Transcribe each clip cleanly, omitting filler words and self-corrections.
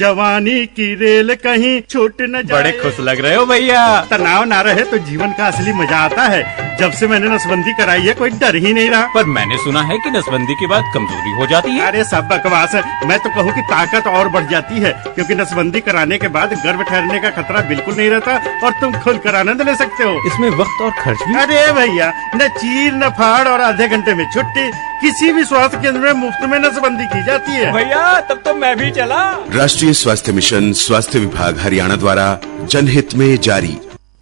जवानी की रेल कहीं छूट न जाए। बड़े खुश लग रहे हो भैया। तनाव ना रहे तो जीवन का असली मजा आता है। जब से मैंने नसबंदी कराई है कोई डर ही नहीं रहा। पर मैंने सुना है कि नसबंदी के बाद कमजोरी हो जाती है। अरे सब बकवास है। मैं तो कहूँ कि ताकत और बढ़ जाती है, क्योंकि नसबंदी कराने के बाद गर्भ ठहरने का खतरा बिल्कुल नहीं रहता और तुम खुल कर आनंद ले सकते हो। इसमें वक्त और खर्च भी। अरे भैया, न चीर न फाड़ और आधे घंटे में छुट्टी। किसी भी स्वास्थ्य केंद्र में मुफ्त में नसबंदी की जाती है। भैया तब तो मैं भी चला। राष्ट्रीय स्वास्थ्य मिशन, स्वास्थ्य विभाग हरियाणा द्वारा जनहित में जारी।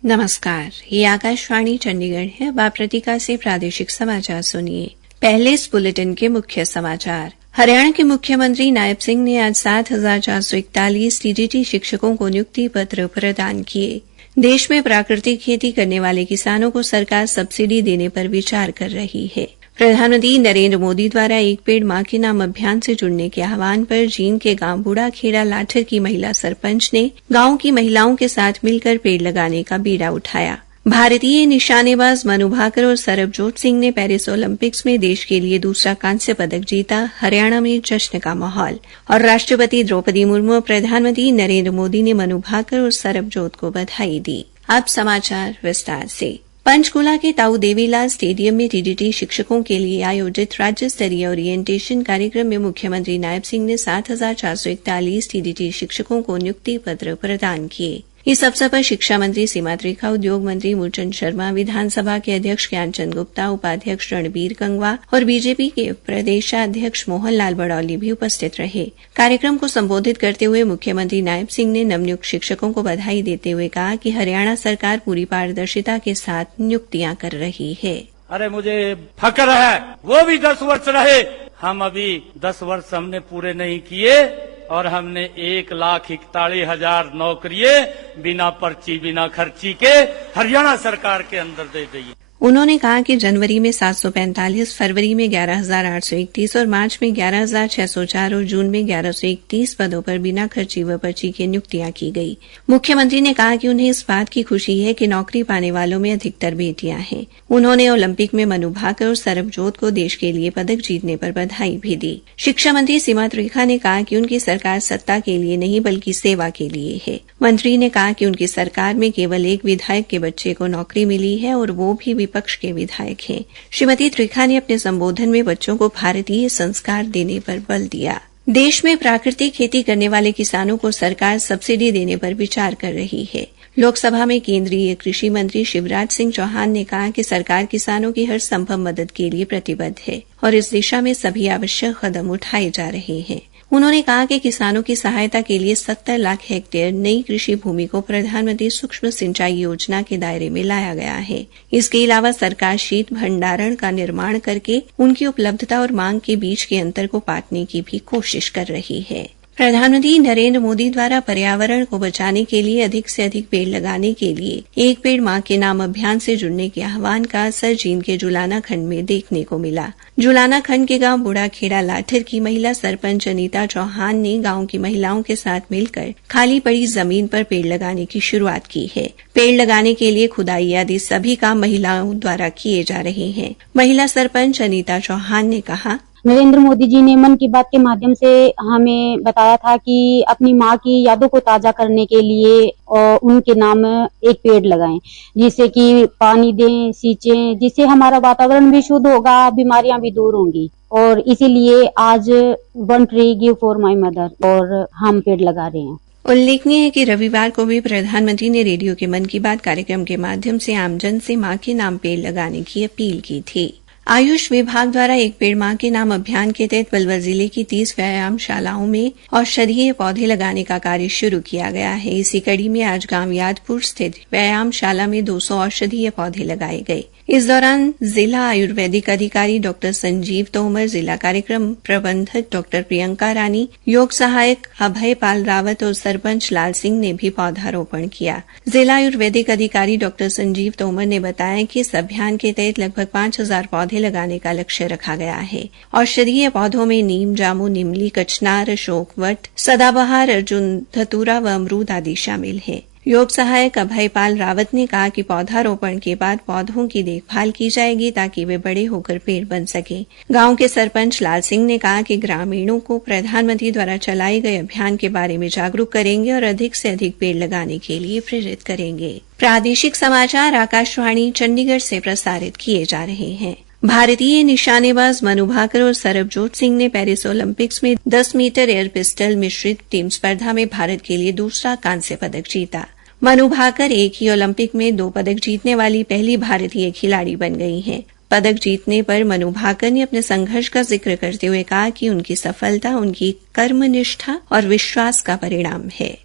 नमस्कार, ये आकाशवाणी चंडीगढ़ है। बाप्रतिका से प्रादेशिक समाचार सुनिए। पहले इस बुलेटिन के मुख्य समाचार। हरियाणा के मुख्यमंत्री नायब सिंह ने आज 7,441 टीडीटी शिक्षकों को नियुक्ति पत्र प्रदान किए। देश में प्राकृतिक खेती करने वाले किसानों को सरकार सब्सिडी देने पर विचार कर रही है। प्रधानमंत्री नरेंद्र मोदी द्वारा एक पेड़ मां के नाम अभियान से जुड़ने के आह्वान पर जींद के गांव बूढ़ा खेड़ा लाठर की महिला सरपंच ने गांव की महिलाओं के साथ मिलकर पेड़ लगाने का बीड़ा उठाया। भारतीय निशानेबाज मनु भाकर और सरबजोत सिंह ने पेरिस ओलंपिक्स में देश के लिए दूसरा कांस्य पदक जीता। हरियाणा में जश्न का माहौल। और राष्ट्रपति द्रौपदी मुर्मू और प्रधानमंत्री नरेंद्र मोदी ने मनु भाकर और सरबजोत को बधाई दी। अब समाचार विस्तार से। पंचकूला के ताऊ देवीलाल स्टेडियम में टीडीटी शिक्षकों के लिए आयोजित राज्य स्तरीय ओरिएंटेशन कार्यक्रम में मुख्यमंत्री नायब सिंह ने 7,441 टीडीटी शिक्षकों को नियुक्ति पत्र प्रदान किए। इस अवसर पर शिक्षा मंत्री सीमा त्रिखा, उद्योग मंत्री मूलचंद शर्मा, विधानसभा के अध्यक्ष ज्ञानचंद गुप्ता, उपाध्यक्ष रणबीर गंगवा और बीजेपी के प्रदेशाध्यक्ष मोहन लाल बड़ौली भी उपस्थित रहे। कार्यक्रम को संबोधित करते हुए मुख्यमंत्री नायब सिंह ने नवनियुक्त शिक्षकों को बधाई देते हुए कहा कि हरियाणा सरकार पूरी पारदर्शिता के साथ नियुक्तियां कर रही है। अरे मुझे फक्र है, वो भी 10 वर्ष रहे। हम अभी 10 वर्ष हमने पूरे नहीं किए और हमने 1,41,000 नौकरियां बिना पर्ची बिना खर्ची के हरियाणा सरकार के अंदर दे दी। उन्होंने कहा कि जनवरी में 745, फरवरी में 11,831 और मार्च में 11,604 और जून में 1,131 पदों पर बिना खर्ची व पर्ची की नियुक्तियां की गई। मुख्यमंत्री ने कहा कि उन्हें इस बात की खुशी है कि नौकरी पाने वालों में अधिकतर बेटियां हैं। उन्होंने ओलंपिक में मनु भाकर और सरबजोत को देश के लिए पदक जीतने पर बधाई भी दी। शिक्षा मंत्री सीमा त्रिखा ने कहा कि उनकी सरकार सत्ता के लिए नहीं बल्कि सेवा के लिए है। मंत्री ने कहा कि उनकी सरकार में केवल एक विधायक के बच्चे को नौकरी मिली है और वो भी विपक्ष के विधायक हैं। श्रीमती त्रिखा ने अपने संबोधन में बच्चों को भारतीय संस्कार देने पर बल दिया। देश में प्राकृतिक खेती करने वाले किसानों को सरकार सब्सिडी देने पर विचार कर रही है। लोकसभा में केंद्रीय कृषि मंत्री शिवराज सिंह चौहान ने कहा कि सरकार किसानों की हर संभव मदद के लिए प्रतिबद्ध है और इस दिशा में सभी आवश्यक कदम उठाए जा रहे हैं। उन्होंने कहा कि किसानों की सहायता के लिए 70 लाख हेक्टेयर नई कृषि भूमि को प्रधानमंत्री सूक्ष्म सिंचाई योजना के दायरे में लाया गया है। इसके अलावा सरकार शीत भंडारण का निर्माण करके उनकी उपलब्धता और मांग के बीच के अंतर को पाटने की भी कोशिश कर रही है। प्रधानमंत्री नरेंद्र मोदी द्वारा पर्यावरण को बचाने के लिए अधिक से अधिक पेड़ लगाने के लिए एक पेड़ मां के नाम अभियान से जुड़ने के आह्वान का असर जींद के जुलाना खंड में देखने को मिला। जुलाना खंड के गांव बूढ़ा खेड़ा लाठर की महिला सरपंच अनीता चौहान ने गांव की महिलाओं के साथ मिलकर खाली पड़ी जमीन पर पेड़ लगाने की शुरुआत की है। पेड़ लगाने के लिए खुदाई आदि सभी काम महिलाओं द्वारा किए जा रहे हैं। महिला सरपंच अनीता चौहान ने कहा, नरेंद्र मोदी जी ने मन की बात के माध्यम से हमें बताया था कि अपनी माँ की यादों को ताजा करने के लिए उनके नाम एक पेड़ लगाएं, जिससे कि पानी दें, सींचें, जिससे हमारा वातावरण भी शुद्ध होगा, बीमारियां भी दूर होंगी। और इसीलिए आज 1 tree give for my mother और हम पेड़ लगा रहे हैं। उल्लेखनीय है कि रविवार को भी प्रधानमंत्री ने रेडियो के मन की बात कार्यक्रम के माध्यम से आमजन से मां के नाम पेड़ लगाने की अपील की थी। आयुष विभाग द्वारा एक पेड़ मां के नाम अभियान के तहत पलवल जिले की 30 व्यायामशालाओं में औषधीय पौधे लगाने का कार्य शुरू किया गया है। इसी कड़ी में आज गांव यादपुर स्थित व्यायामशाला में 200 औषधीय पौधे लगाए गए। इस दौरान जिला आयुर्वेदिक अधिकारी डॉक्टर संजीव तोमर, जिला कार्यक्रम प्रबंधक डॉक्टर प्रियंका रानी, योग सहायक अभय पाल रावत और सरपंच लाल सिंह ने भी पौधारोपण किया। जिला आयुर्वेदिक अधिकारी डॉक्टर संजीव तोमर ने बताया कि इस अभियान के तहत लगभग 5000 पौधे लगाने का लक्ष्य रखा गया है। औषधीय पौधों में नीम, जामुन, इमली, कचनार, अशोक वट, सदाबहार, अर्जुन धतूरा व अमरूद आदि शामिल हैं। योग सहायक अभयपाल रावत ने कहा कि पौधारोपण के बाद पौधों की देखभाल की जाएगी ताकि वे बड़े होकर पेड़ बन सकें। गांव के सरपंच लाल सिंह ने कहा कि ग्रामीणों को प्रधानमंत्री द्वारा चलाए गए अभियान के बारे में जागरूक करेंगे और अधिक से अधिक पेड़ लगाने के लिए प्रेरित करेंगे। प्रादेशिक समाचार आकाशवाणी चंडीगढ़ से प्रसारित किए जा रहे हैं। भारतीय निशानेबाज मनु भाकर और सरबजोत सिंह ने पेरिस ओलंपिक्स में 10 मीटर एयर पिस्टल मिश्रित टीम स्पर्धा में भारत के लिए दूसरा कांस्य पदक जीता। मनु भाकर एक ही ओलंपिक में 2 पदक जीतने वाली पहली भारतीय खिलाड़ी बन गई हैं। पदक जीतने पर मनु भाकर ने अपने संघर्ष का जिक्र करते हुए कहा कि उनकी सफलता उनकी कर्मनिष्ठा और विश्वास का परिणाम है।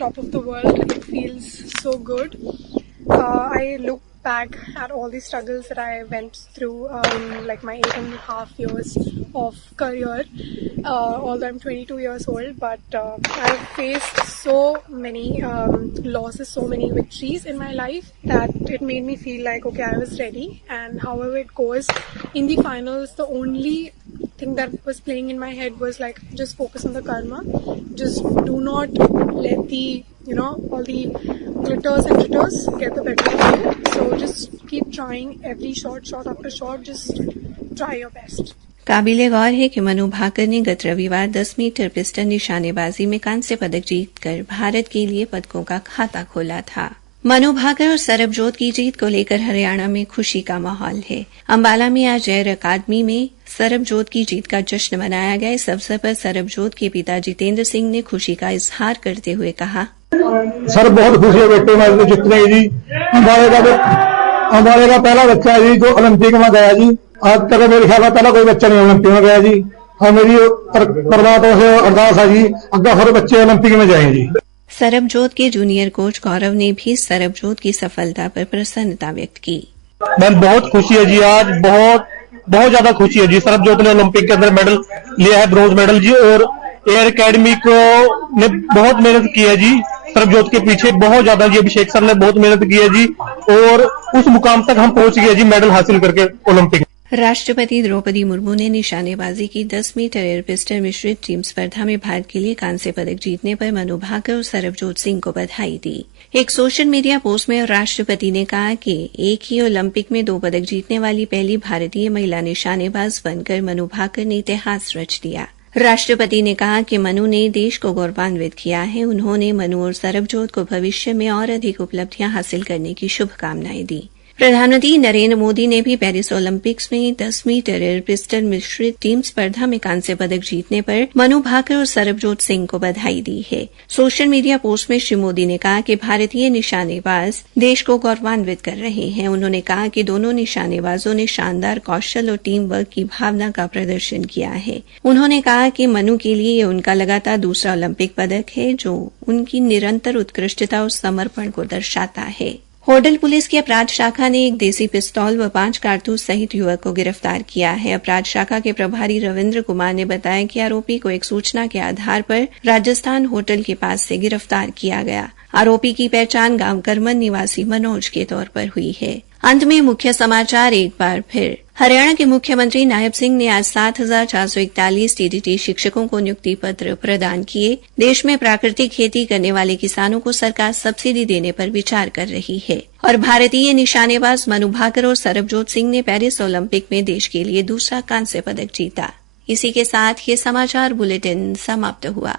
Top of the world, it feels so good. I look back at all the struggles that I went through in like my 8.5 years of career. Although I'm 22 years old, but I've faced so many losses, so many victories in my life that it made me feel like, okay, I was ready. And however it goes, in the finals, the only thing that was playing in my head was like, just focus on the karma. Just do not let the, all the glitters and jitters get the better of you. So just keep trying every shot after shot. Just try your best. काबिले गौर है कि मनु भाकर ने गत रविवार 10 metre pistol निशानेबाजी में कांस्य पदक जीतकर भारत के लिए पदकों का खाता खोला था। मनु भाकर और सरबजोत की जीत को लेकर हरियाणा में खुशी का माहौल है। अंबाला में आज एयर अकादमी में सरबजोत की जीत का जश्न मनाया गया। इस अवसर पर सरबजोत के पिता जितेंद्र सिंह ने खुशी का इजहार करते हुए कहा, सर बहुत खुशी है बेटे में जितने जी हमारे का पहला बच्चा है जी जो ओलंपिक में गया जी। आज तक मेरे ख्याल में पहला कोई बच्चा नहीं ओलंपिक में गया जी। और मेरी परमात्मा से अरदास है जी अगर हर बच्चे ओलंपिक में जाएं जी। सरबजोत के जूनियर कोच गौरव ने भी सरबजोत की सफलता पर प्रसन्नता व्यक्त की। मैम बहुत खुशी है जी, आज बहुत ज्यादा खुशी है जी। सरबजोत ने ओलंपिक के अंदर मेडल लिया है, ब्रॉन्ज मेडल जी। और एयर अकेडमी को ने बहुत मेहनत की है जी। सरबजोत के पीछे बहुत ज्यादा जी, अभिषेक सर ने बहुत मेहनत की है जी और उस मुकाम तक हम पहुंच गए जी मेडल हासिल करके ओलंपिक। राष्ट्रपति द्रौपदी मुर्मू ने निशानेबाजी की 10 मीटर एयर पिस्टल मिश्रित टीम स्पर्धा में भारत के लिए कांस्य पदक जीतने पर मनु भाकर और सरबजोत सिंह को बधाई दी। एक सोशल मीडिया पोस्ट में राष्ट्रपति ने कहा कि एक ही ओलंपिक में 2 पदक जीतने वाली पहली भारतीय महिला निशानेबाज बनकर मनु भाकर ने इतिहास रच दिया। राष्ट्रपति ने कहा कि मनु ने देश को गौरवान्वित किया है। उन्होंने मनु और सरबजोत को भविष्य में और अधिक उपलब्धियां हासिल करने की शुभकामनाएं दी। प्रधानमंत्री नरेंद्र मोदी ने भी पेरिस ओलंपिक्स में 10 मीटर एयर पिस्टल मिश्रित टीम स्पर्धा में कांस्य पदक जीतने पर मनु भाकर और सरबजोत सिंह को बधाई दी है। सोशल मीडिया पोस्ट में श्री मोदी ने कहा कि भारतीय निशानेबाज देश को गौरवान्वित कर रहे हैं। उन्होंने कहा कि दोनों निशानेबाजों ने शानदार कौशल और टीम वर्क की भावना का प्रदर्शन किया है। उन्होंने कहा कि मनु के लिए ये उनका लगातार दूसरा ओलंपिक पदक है जो उनकी निरंतर उत्कृष्टता और समर्पण को दर्शाता है। होडल पुलिस की अपराध शाखा ने एक देसी पिस्तौल व 5 कारतूस सहित युवक को गिरफ्तार किया है। अपराध शाखा के प्रभारी रविंद्र कुमार ने बताया कि आरोपी को एक सूचना के आधार पर राजस्थान होटल के पास से गिरफ्तार किया गया। आरोपी की पहचान गांव करमन निवासी मनोज के तौर पर हुई है। अंत में मुख्य समाचार एक बार फिर। हरियाणा के मुख्यमंत्री नायब सिंह ने आज 7,441 टीडीटी शिक्षकों को नियुक्ति पत्र प्रदान किए। देश में प्राकृतिक खेती करने वाले किसानों को सरकार सब्सिडी देने पर विचार कर रही है। और भारतीय निशानेबाज मनु भाकर और सरबजोत सिंह ने पेरिस ओलंपिक में देश के लिए दूसरा कांस्य पदक जीता। इसी के साथ ये समाचार बुलेटिन समाप्त हुआ।